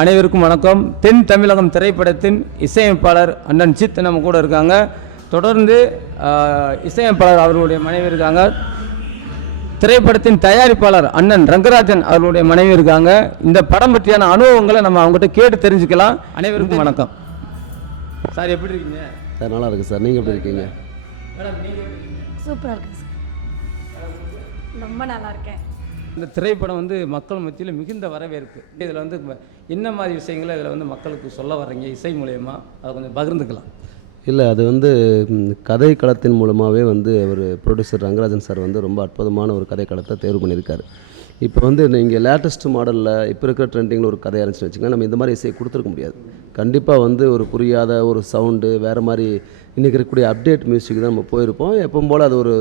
அனைவருக்கும் வணக்கம். தென் தமிழகம் திரைப்படத்தின் இசையமைப்பாளர் அண்ணன் சித் நம்ம கூட இருக்காங்க. தொடர்ந்து இசையமைப்பாளர் அவர்களுடைய மனைவி இருக்காங்க. திரைப்படத்தின் தயாரிப்பாளர் அண்ணன் ரங்கராஜன் அவர்களுடைய மனைவி இருக்காங்க. இந்த படம் பற்றியான அனுபவங்களை நம்ம அவங்ககிட்ட கேட்டு தெரிஞ்சுக்கலாம். அனைவருக்கும் வணக்கம். சார் எப்படி இருக்கீங்க? சார் நல்லா இருக்கு சார். நீங்கள் எப்படி இருக்கீங்க? சூப்பராக இருக்கு சார். ரொம்ப நல்லா இருக்கேன். இந்த திரைப்படம் வந்து மக்கள் மத்தியில் மிகுந்த வரவேற்பு. இதில் வந்து என்ன மாதிரி விஷயங்களை இதில் வந்து மக்களுக்கு சொல்ல வர்றீங்க? இசை மூலயமா அதை கொஞ்சம் பகிர்ந்துக்கலாம். இல்லை அது வந்து கதை களத்தின் மூலமாகவே வந்து அவர் ப்ரொடியூசர் ரங்கராஜன் சார் வந்து ரொம்ப அற்புதமான ஒரு கதை களத்தை தேர்வு பண்ணியிருக்காரு. இப்போ வந்து நீங்கள் லேட்டஸ்ட் மாடலில் இப்போ இருக்கிற ட்ரெண்டிங்கில் ஒரு கதையாக இருந்துச்சுன்னு வச்சுக்கோங்க நம்ம இந்த மாதிரி இசையை கொடுத்துருக்க முடியாது. கண்டிப்பாக வந்து ஒரு புரியாத ஒரு சவுண்டு வேறு மாதிரி இன்றைக்கி இருக்கக்கூடிய அப்டேட் மியூசிக் தான் நம்ம போயிருப்போம். எப்பவும் போல் அது ஒரு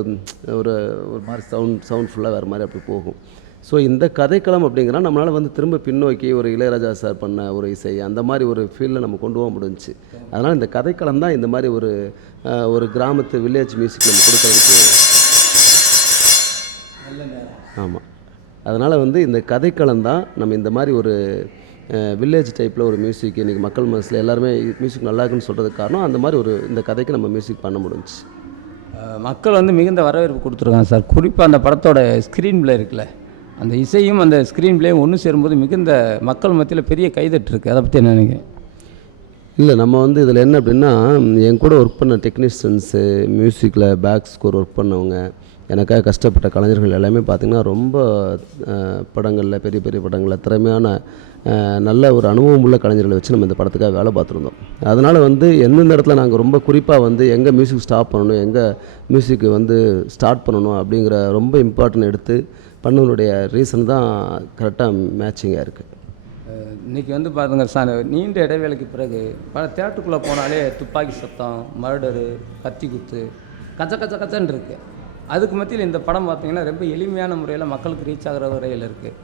ஒரு ஒரு மாதிரி சவுண்ட் சவுண்ட் ஃபுல்லாக வேறு மாதிரி அப்படி போகும். ஸோ இந்த கதைக்களம் அப்படிங்கிறா நம்மளால் வந்து திரும்ப பின்னோக்கி ஒரு இளையராஜா சார் பண்ண ஒரு இசை அந்த மாதிரி ஒரு ஃபீல்டில் நம்ம கொண்டு போக முடிஞ்சுச்சு. அதனால் இந்த கதைக்களம் தான் இந்த மாதிரி ஒரு ஒரு கிராமத்து வில்லேஜ் மியூசிக் நம்ம கொடுக்கறதுக்கு ஆமாம் அதனால் வந்து இந்த கதைக்களம் தான் நம்ம இந்த மாதிரி ஒரு வில்லேஜ் டைப்பில் ஒரு மியூசிக் இன்றைக்கி மக்கள் மனசில் எல்லாருமே மியூசிக் நல்லா இருக்குன்னு சொல்கிறதுக்கு காரணம் அந்த மாதிரி ஒரு இந்த கதைக்கு நம்ம மியூசிக் பண்ண முடிஞ்சு மக்கள் வந்து மிகுந்த வரவேற்பு கொடுத்துருக்காங்க சார். குறிப்பாக அந்த படத்தோட ஸ்க்ரீன் பிளே இருக்குல்ல. அந்த இசையும் அந்த ஸ்க்ரீன் பிளேயும் ஒன்று சேரும்போது மிகுந்த மக்கள் மத்தியில் பெரிய கைதட்டு இருக்குது அதை பற்றி என்ன நினைக்கிறேன் இல்லை நம்ம வந்து இதில் என்ன அப்படின்னா என் கூட ஒர்க் பண்ண டெக்னீஷியன்ஸு மியூசிக்கில் பேக் ஸ்கோர் ஒர்க் பண்ணவங்க எனக்காக கஷ்டப்பட்ட கலைஞர்கள் எல்லாமே பார்த்திங்கன்னா ரொம்ப படங்களில் பெரிய பெரிய படங்களில் திறமையான நல்ல ஒரு அனுபவம் உள்ள கலைஞர்களை வச்சு நம்ம இந்த படத்துக்காக வேலை பார்த்துருந்தோம். அதனால் வந்து எந்தெந்த இடத்துல நாங்கள் ரொம்ப குறிப்பாக வந்து எங்கே மியூசிக் ஸ்டாப் பண்ணணும் எங்கே மியூசிக்கு வந்து ஸ்டார்ட் பண்ணணும் அப்படிங்கிற ரொம்ப இம்பார்ட்டன்ட் எடுத்து பண்ணனுடைய ரீசன் தான் கரெக்டாக மேட்சிங்காக இருக்குது அஹ், இன்னைக்கு வந்து பாருங்க சார் நீண்ட இடைவேளைக்கு பிறகு பல தேட்டருக்குள்ளே போனாலே துப்பாக்கி சத்தம் மர்டரு கத்தி குத்து கச்ச கச்ச கச்சன்னு இருக்கு. அதுக்கு மத்தியில் இந்த படம் பார்த்தீங்கன்னா ரொம்ப எளிமையான முறையில் மக்களுக்கு ரீச் ஆகிற வரையில் இருக்குது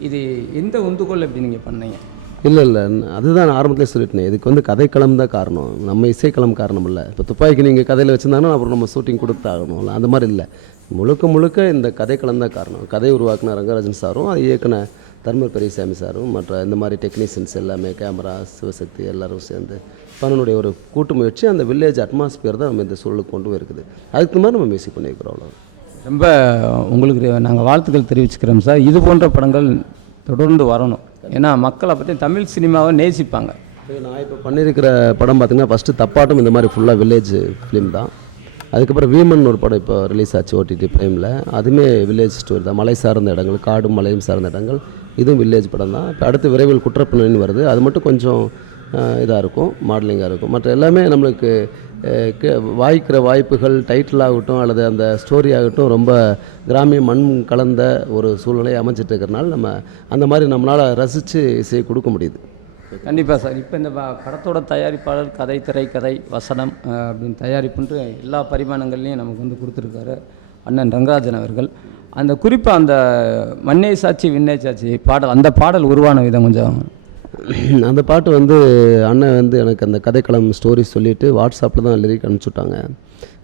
இது எந்த உந்துகோல் எப்படி நீங்கள் பண்ணீங்க? இல்லை இல்லை. அதுதான் நான் ஆரம்பத்திலே சொல்லிட்டேன். இதுக்கு வந்து கதைக்களம் தான் காரணம். நம்ம இசைக்களம் காரணம் இல்லை. இப்போ துப்பாக்கி நீங்கள் கதையில் வச்சுருந்தாங்கன்னா அப்புறம் நம்ம ஷூட்டிங் கொடுத்தாகணும்ல அந்த மாதிரி இல்லை. முழுக்க முழுக்க இந்த கதைக்களம் தான் காரணம். கதை உருவாக்குன ரங்கராஜன் சாரும் அது இயக்குன தர்மர் பெரியசாமி சாரும் மற்ற இந்த மாதிரி டெக்னீஷியன்ஸ் எல்லாமே கேமரா சிவசக்தி எல்லாரும் சேர்ந்து பண்ணனுடைய ஒரு கூட்டு முயற்சி அந்த வில்லேஜ் அட்மாஸ்பியர் தான் நம்ம இந்த சூழலுக்கு கொண்டு போயிருக்குது. அதுக்கு மாதிரி நம்ம மியூசிக் பண்ணியிருக்கிறோம் அவ்வளோ ரொம்ப உங்களுக்கு நாங்கள் வாழ்த்துக்கள் தெரிவிச்சுக்கிறோம் சார். இது போன்ற படங்கள் தொடர்ந்து வரணும். ஏன்னா மக்களை பற்றி தமிழ் சினிமாவை நேசிப்பாங்க. நான் இப்போ பண்ணியிருக்கிற படம் பார்த்தீங்கன்னா ஃபஸ்ட்டு தப்பாட்டம் இந்த மாதிரி ஃபுல்லாக வில்லேஜ் ஃபிலிம் தான். அதுக்கப்புறம் வீமன் ஒரு படம் இப்போ ரிலீஸ் ஆச்சு ஓடிடி டைமில் அதுவுமே வில்லேஜ் ஸ்டோரி தான். மலை சார்ந்த இடங்கள் காடும் மலையும் சார்ந்த இடங்கள். இதுவும் வில்லேஜ் படம் தான். இப்போ அடுத்து விரைவில் குற்றப்பின்னணி வருது. அது மட்டும் கொஞ்சம் இதாக இருக்கும் மாடலிங்காக இருக்கும். மற்ற எல்லாமே நம்மளுக்கு வாய்க்கிற வாய்ப்புகள் டைட்டில் ஆகட்டும் அல்லது அந்த ஸ்டோரி ஆகட்டும் ரொம்ப கிராமிய மண் கலந்த ஒரு சூழ்நிலையை அமைஞ்சிட்டு இருக்கிறனால நம்ம அந்த மாதிரி நம்மளால் ரசித்து இசையை கொடுக்க முடியுது. கண்டிப்பாக சார். இப்போ இந்த ப- படத்தோட தயாரிப்பாளர் கதை திரைக்கதை வசனம் அப்படின்னு தயாரிப்புன்ட்டு எல்லா பரிமாணங்கள்லையும் நமக்கு வந்து கொடுத்துருக்காரு அண்ணன் ரங்கராஜன் அவர்கள். அந்த குறிப்பாக அந்த மண்ணே சாட்சி விண்ணே சாட்சி பாடல் அந்த பாடல் உருவான விதம் கொஞ்சம். அந்த பாட்டு வந்து அண்ணன் வந்து எனக்கு அந்த கதைக்களம் ஸ்டோரி சொல்லிவிட்டு வாட்ஸ்அப்பில் தான் லிரிக் அனுப்பிச்சுட்டாங்க.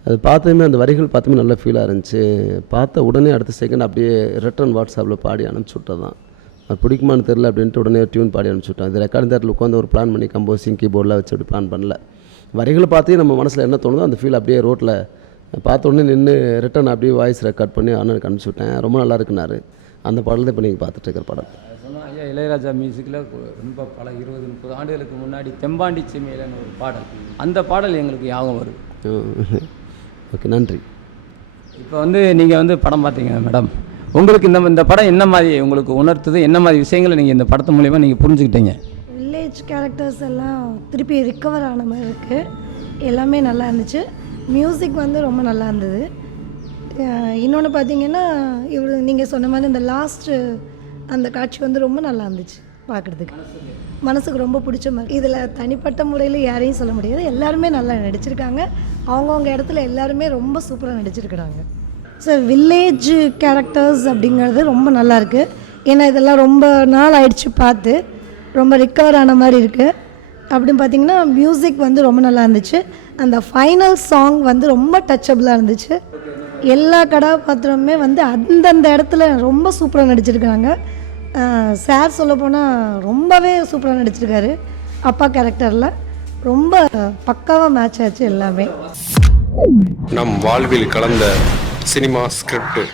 அது பார்த்ததுமே அந்த வரிகள் பார்த்துமே நல்ல ஃபீலாக இருந்துச்சு. பார்த்த உடனே அடுத்த செகண்ட் அப்படியே ரிட்டன் வாட்ஸ்அப்பில் பாடி அனுப்பிச்சி விட்டது தான் அது பிடிக்குமான்னு தெரில அப்படின்ட்டு உடனே டியூன் பாடி அனுப்பிச்சி விட்டேன் இது ரெக்கார்டிங் தேட்டரில் உட்காந்து ஒரு பிளான் பண்ணி கம்போசிங் கீபோர்டெலாம் வச்சு அப்படி பிளான் பண்ணல. வரிகளை பார்த்தே நம்ம மனசில் என்ன தோணுதோ அந்த ஃபீல் அப்படியே ரோட்டில் பார்த்த உடனே நின்று ரிட்டன் அப்படியே வாய்ஸ் ரெக்கார்ட் பண்ணி அண்ணனுக்கு அனுப்பிச்சி விட்டேன். ரொம்ப நல்லா இருக்குனாரு. அந்த பாடல் தான் இப்போ நீங்கள் பார்த்துட்டு இருக்கிற படம் ஐயா இளையராஜா மியூசிக்கில் ரொம்ப பல இருபது முப்பது ஆண்டுகளுக்கு முன்னாடி தெம்பாண்டி சிமையிலன்னு ஒரு பாடல். அந்த பாடல் எங்களுக்கு ஞாபகம் வருது. ஓகே நன்றி. இப்போ வந்து நீங்கள் வந்து படம் பார்த்தீங்க மேடம். உங்களுக்கு இந்த இந்த படம் என்ன மாதிரி உங்களுக்கு உணர்த்துது? என்ன மாதிரி விஷயங்களை நீங்கள் இந்த படத்து மூலிமா நீங்கள் புரிஞ்சுக்கிட்டீங்க? வில்லேஜ் கேரக்டர்ஸ் எல்லாம் திருப்பி ரிக்கவர் ஆன மாதிரி இருக்குது எல்லாமே நல்லா இருந்துச்சு. மியூசிக் வந்து ரொம்ப நல்லா இருந்தது. இன்னொன்று பார்த்தீங்கன்னா இவர் நீங்கள் சொன்ன மாதிரி இந்த லாஸ்ட்டு அந்த காட்சி வந்து ரொம்ப நல்லா இருந்துச்சு பார்க்குறதுக்கு மனசுக்கு ரொம்ப பிடிச்ச மாதிரி. இதில் தனிப்பட்ட முறையில் யாரையும் சொல்ல முடியாது. எல்லாருமே நல்லா நடிச்சிருக்காங்க. அவங்கவுங்க இடத்துல எல்லாருமே ரொம்ப சூப்பராக நடிச்சிருக்கிறாங்க. ஸோ வில்லேஜ் கேரக்டர்ஸ் அப்படிங்கிறது ரொம்ப நல்லாயிருக்கு ஏன்னா இதெல்லாம் ரொம்ப நாள் ஆயிடுச்சு பார்த்து. ரொம்ப ரிக்கவர் ஆன மாதிரி இருக்குது அப்படின்னு பார்த்தீங்கன்னா மியூசிக் வந்து ரொம்ப நல்லா இருந்துச்சு. அந்த ஃபைனல் சாங் வந்து ரொம்ப டச்சபிளாக இருந்துச்சு. எல்லா கதாபாத்திரமுமே வந்து அந்தந்த இடத்துல ரொம்ப சூப்பராக நடிச்சிருக்காங்க. சார் சொல்லப்போனால் ரொம்பவே சூப்பராக நடிச்சிருக்காரு. அப்பா கேரக்டரில் ரொம்ப பக்காவாக மேட்ச் ஆச்சு எல்லாமே. நம் வாழ்வில் கலந்த സിനിമ സ്ക്രിപ്റ്റ്